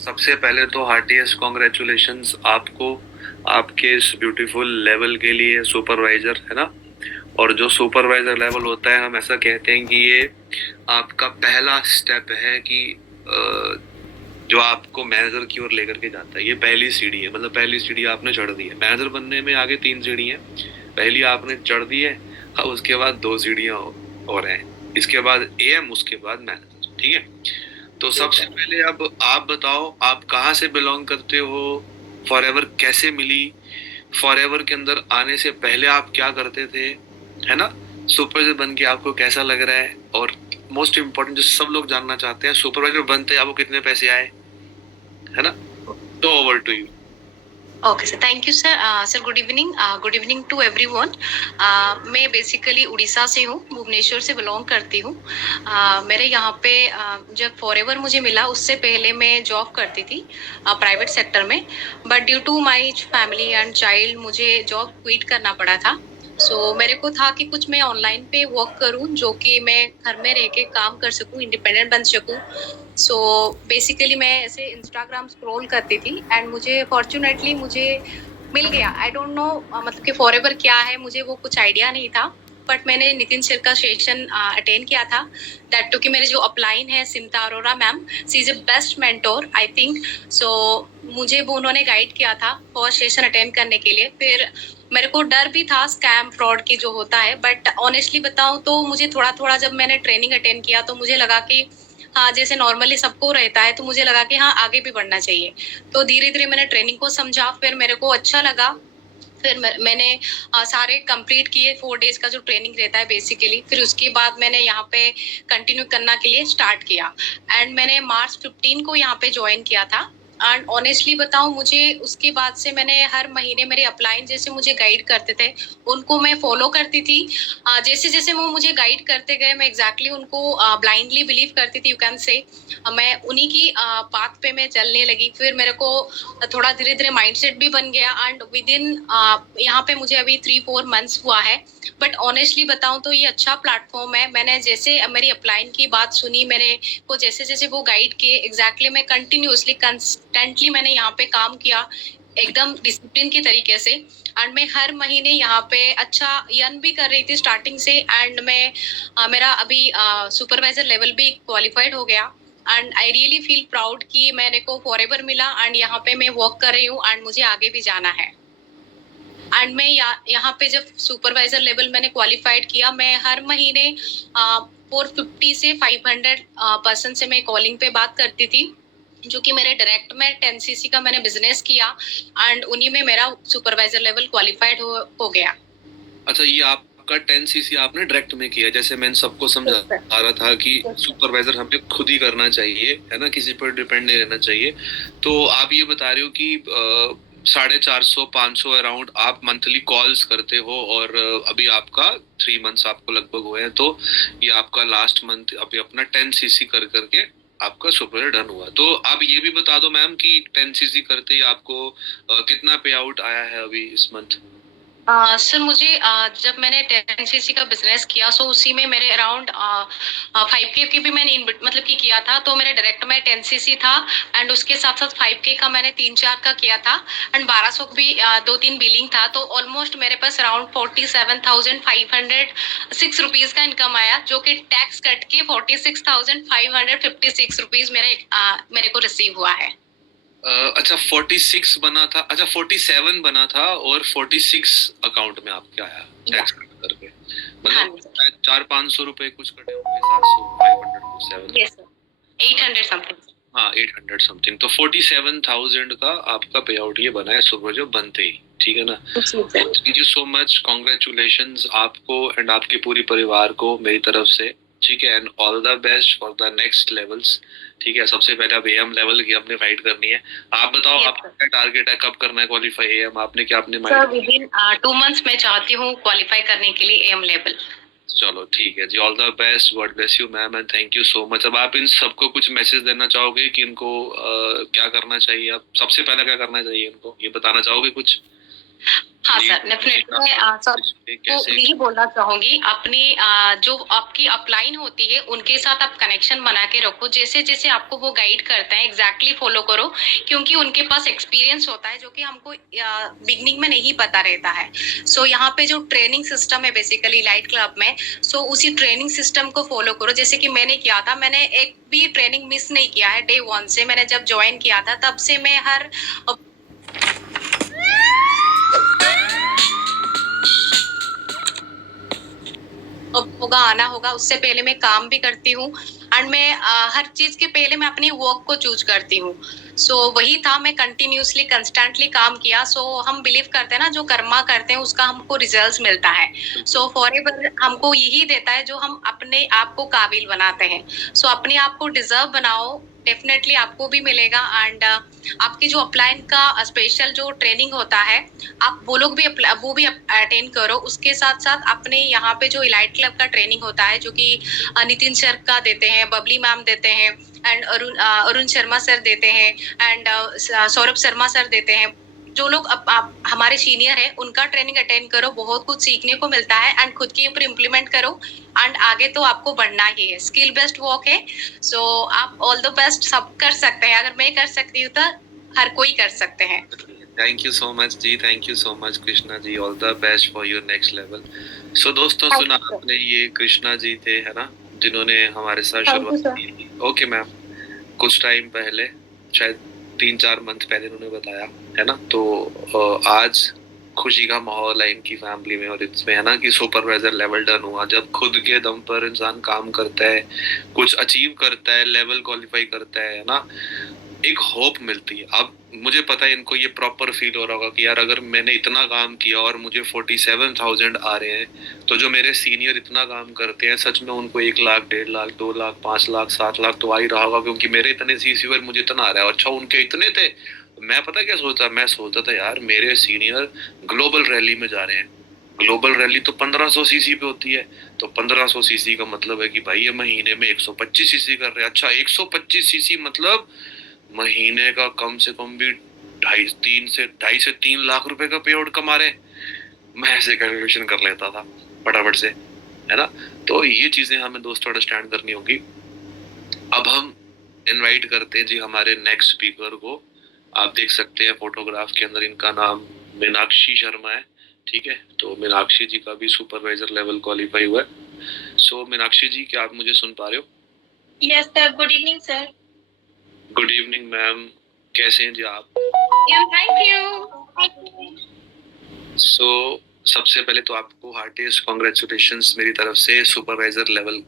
सबसे पहले तो हार्टीएस्ट कॉन्ग्रेचुलेशंस आपको, आपके इस ब्यूटीफुल लेवल के लिए, सुपरवाइजर है ना। और जो सुपरवाइजर लेवल होता है, हम ऐसा कहते हैं कि ये आपका पहला स्टेप है कि जो आपको मैनेजर की ओर लेकर के जाता है। ये पहली सीढ़ी है, मतलब पहली सीढ़ी आपने चढ़ दी है। मैनेजर बनने में आगे 3 सीढ़ी है, पहली आपने चढ़ दी है। अब उसके बाद 2 सीढ़ियां और हैं, इसके बाद एएम, उसके बाद मैनेजर। ठीक है, तो सबसे पहले अब आप बताओ, आप कहाँ से बिलोंग करते हो, फॉरएवर कैसे मिली, फॉरएवर के अंदर आने से पहले आप क्या करते थे, है ना। सुपरवाइजर बन के आपको कैसा लग रहा है, और मोस्ट इम्पोर्टेंट जो सब लोग जानना चाहते हैं, सुपरवाइजर बनते आपको कितने पैसे आए, है ना। तो over to you. Okay sir, thank you sir. Sir good evening to everyone. मैं बेसिकली उड़ीसा से हूँ, भुवनेश्वर से बिलोंग करती हूँ। मेरे यहाँ पे जब फॉरएवर मुझे मिला, उससे पहले मैं जॉब करती थी प्राइवेट सेक्टर में, but due to my family and child मुझे जॉब क्विट करना पड़ा था। मेरे को था कि कुछ मैं ऑनलाइन पे वर्क करूं, जो कि मैं घर में रह के काम कर सकूं, इंडिपेंडेंट बन सकूं। बेसिकली मैं ऐसे इंस्टाग्राम स्क्रॉल करती थी एंड मुझे फॉर्चुनेटली मुझे मिल गया। आई डोंट नो मतलब कि फॉरएवर क्या है, मुझे वो कुछ आइडिया नहीं था, बट मैंने नितिन सर का सेशन अटेंड किया था। दैट टू कि मेरे जो अपलाइन है Smita Arora ma'am, she is a best mentor I think. मुझे वो उन्होंने गाइड किया था फर्स्ट सेशन अटेंड करने के लिए। फिर मेरे को डर भी था स्कैम फ्रॉड की जो होता है, बट ऑनेस्टली बताऊं तो मुझे थोड़ा थोड़ा जब मैंने ट्रेनिंग अटेंड किया तो मुझे लगा कि हाँ, जैसे नॉर्मली सबको रहता है, तो मुझे लगा कि हाँ आगे भी बढ़ना चाहिए। तो धीरे धीरे मैंने ट्रेनिंग को समझा, फिर मेरे को अच्छा लगा। फिर मैंने सारे कंप्लीट किए 4 डेज का जो ट्रेनिंग रहता है बेसिकली। फिर उसके बाद मैंने यहाँ पे कंटिन्यू करना के लिए स्टार्ट किया एंड मैंने मार्च 15 को यहाँ पे ज्वाइन किया था। एंड ऑनेस्टली बताऊं, मुझे उसके बाद से मैंने हर महीने मेरे अपलाइन जैसे मुझे गाइड करते थे, उनको मैं फॉलो करती थी। जैसे जैसे वो मुझे गाइड करते गए, मैं एग्जैक्टली उनको ब्लाइंडली बिलीव करती थी, यू कैन से। मैं उन्हीं की पाथ पे मैं चलने लगी। फिर मेरे को थोड़ा धीरे धीरे माइंडसेट भी बन गया एंड विद इन यहाँ पे मुझे अभी 3-4 मंथ्स हुआ है। बट ऑनेस्टली बताऊं तो ये अच्छा प्लेटफॉर्म है। मैंने जैसे मेरी अपलाइन की बात सुनी, मेरे को जैसे जैसे वो गाइड किए, एग्जैक्टली मैं कंटिन्यूअसली कंसिस्टेंटली मैंने यहाँ पे काम किया, एकदम डिसिप्लिन के तरीके से। एंड मैं हर महीने यहाँ पे अच्छा अर्न भी कर रही थी स्टार्टिंग से। एंड मैं मेरा अभी सुपरवाइजर लेवल भी क्वालिफाइड हो गया। And I really feel proud कि मेरे को फॉरएवर मिला एंड यहाँ पे मैं वर्क कर रही हूँ एंड मुझे आगे भी जाना है। एंड मैं यहाँ पे जब सुपरवाइजर लेवल मैंने क्वालिफाइड किया, मैं हर महीने 450 से 500 पर्सन से मैं कॉलिंग पे बात करती थी, जो कि मेरे डायरेक्ट में 10cc का मैंने बिजनेस किया एंड उन्हीं में मेरा सुपरवाइजर लेवल क्वालिफाइड हो गया। अच्छा, ये आपका 10 सीसी आपने डायरेक्ट में किया, जैसे मैं सबको समझा रहा था कि सुपरवाइजर हमें खुद ही करना चाहिए, है ना, किसी पर डिपेंड नहीं रहना चाहिए। तो आप ये बता रहे हो कि 450-500 अराउंड आप मंथली कॉल्स करते हो, और अभी आपका 3 मंथ्स आपको लगभग हुए हैं, तो ये आपका लास्ट मंथ अभी अपना 10 सीसी कर करके आपका सुपर डन हुआ। तो आप ये भी बता दो मैम कि 10 सीसी करते ही आपको कितना पे आउट आया है अभी इस मंथ। सर मुझे जब मैंने 10cc का बिजनेस किया, सो उसी में मेरे अराउंड 5K की भी मैंने मतलब कि किया था। तो मेरे डायरेक्ट में 10cc था एंड उसके साथ साथ 5K का मैंने 3-4 का किया था एंड 1200 भी 2-3 बिलिंग था। तो ऑलमोस्ट मेरे पास अराउंड 47,506 रुपीज का इनकम आया, जो कि टैक्स कट के 46,556 रुपीज मेरे को रिसीव हुआ है। अच्छा, 46 बना था, अच्छा 47 बना था, और 46 अकाउंट में आपके आया टैक्स करके, मतलब 400-500 रुपए कुछ कटे होंगे, 700, 500 to 7। Yes sir, 800 something. हाँ, 800 समथिंग, तो 47,000 का आपका पे आउट ये बना है सुबह जो बनते ही, ठीक है ना। Thank you so much, congratulation आपको एंड आपके पूरी परिवार को मेरी तरफ से, ठीक है, and all the best for the next levels. ठीक है, सबसे पहले अब एएम लेवल की अपने फाइट करनी है। आप बताओ, Yes, आपका क्या टारगेट है, कब करना है क्वालिफाई एएम, आपने क्या अपने sir mind. With in 2 months मैं चाहती हूँ क्वालिफाई करने के लिए एम लेवल। चलो ठीक है जी, all the best, God bless you ma'am, and thank you so much. अब आप इन सबको कुछ मैसेज देना चाहोगे कि इनको क्या करना चाहिए, अब सबसे पहले क्या करना चाहिए इनको, ये बताना चाहोगे कुछ। हाँ जी, सर, डेफिनेटली मैं सबको इसमें कैसे यही बोलना चाहूँगी, अपनी जो आपकी अपलाइन होती है, उनके साथ आप कनेक्शन बना के रखो। जैसे-जैसे आपको वो गाइड करते हैं, एग्ज़ैक्टली फ़ॉलो करो, क्योंकि उनके पास एक्सपीरियंस होता है, जो कि हमको बिगिनिंग में नहीं पता रहता है। सो यहाँ पे जो ट्रेनिंग सिस्टम है बेसिकली लाइट क्लब में, सो उसी ट्रेनिंग सिस्टम को फ़ॉलो करो। जैसे कि मैंने किया था, मैंने एक भी ट्रेनिंग मिस नहीं किया है, डे 1 से। मैंने जब जॉइन किया था, तब से मैं हर होगा, आना होगा, उससे पहले मैं काम भी करती हूँ एंड मैं हर चीज़ के पहले मैं अपनी वर्क को चूज़ करती हूँ। सो वही था, मैं कंटिन्यूअसली कंस्टेंटली काम किया। सो हम बिलीव करते हैं ना, जो कर्मा करते हैं उसका हमको रिजल्ट्स मिलता है। सो फॉरएवर हमको यही देता है जो हम अपने आप को काबिल बनाते हैं। सो अपने आप को डिज़र्व बनाओ, डेफिनिटली आपको भी मिलेगा एंड आपकी जो अपलाइन का स्पेशल जो ट्रेनिंग होता है, आप वो भी अटेंड करो। उसके साथ-साथ अपने यहाँ पे जो इलाइट क्लब का ट्रेनिंग होता है, जो कि नितिन सर का देते हैं, बबली मैम देते हैं एंड अरुण शर्मा सर देते हैं एंड सौरभ शर्मा सर देते हैं। जो लोग आप हमारे सीनियर हैं, उनका ट्रेनिंग अटेंड करो, बहुत कुछ सीखने को मिलता है एंड खुद के ऊपर इम्प्लीमेंट करो एंड आगे तो आपको बढ़ना ही है। स्किल बेस्ड वर्क है, सो आप ऑल द बेस्ट, सब कर सकते हैं। अगर मैं कर सकती हूँ, तो हर कोई कर सकते हैं। थैंक यू सो मच जी, thank you so much Krishna ji, all the best for your next level. So दोस्तों, थैंक सुना यू सर। आपने, ये कृष्णा जी थे, है ना, जिन्होंने हमारे साथ थैंक यू शुरुआत सर। की। ओके मैम, कुछ टाइम पहले, शायद 3-4 मंथ पहले उन्होंने बताया, है ना। तो आज खुशी का माहौल है इनकी फैमिली में, और इसमें है ना कि सुपरवाइजर लेवल डन हुआ। जब खुद के दम पर इंसान काम करता है, कुछ अचीव करता है, लेवल क्वालिफाई करता है ना, एक होप मिलती है। अब मुझे पता है इनको ये प्रॉपर फील हो रहा होगा कि यार अगर मैंने इतना काम किया और मुझे 47,000 आ रहे हैं, तो जो मेरे सीनियर इतना काम करते हैं, सच में उनको 1 लाख, 1.5 लाख, 2 लाख, 5 लाख, 7 लाख तो आ ही रहा होगा, क्योंकि मेरे इतने सीसी और मुझे इतना आ रहा है। अच्छा, उनके इतने थे। मैं पता क्या सोचता, मैं सोचता था यार मेरे सीनियर ग्लोबल रैली में जा रहे हैं। ग्लोबल रैली तो 1500 सीसी पे होती है। तो 1500 सीसी का मतलब है कि भाई ये महीने में 125 सीसी कर रहे हैं। अच्छा, 125 सीसी मतलब महीने का कम से कम भी 2.5 से 3 लाख रुपए का पे आउट कमा रहे हैं। मैं ऐसे कैलकुलेशन कर लेता था फटाफट से, है ना। तो ये चीजें हमें दोस्तों अंडरस्टैंड करनी होगी। अब हम इनवाइट करते हैं जी हमारे नेक्स्ट स्पीकर को। आप देख सकते हैं फोटोग्राफ के अंदर इनका नाम मीनाक्षी शर्मा है। ठीक है, तो मीनाक्षी जी का भी सुपरवाइजर लेवल क्वालिफाई हुआ है। सो मीनाक्षी जी, क्या आप मुझे सुन पा रहे हो? Yes sir, good evening sir. Good evening ma'am, कैसे हैं जी आप? Thank you. सो सबसे पहले तो आपको हार्टिएस्ट कॉन्ग्रेचुलेशंस मेरी तरफ से सुपरवाइजर लेवल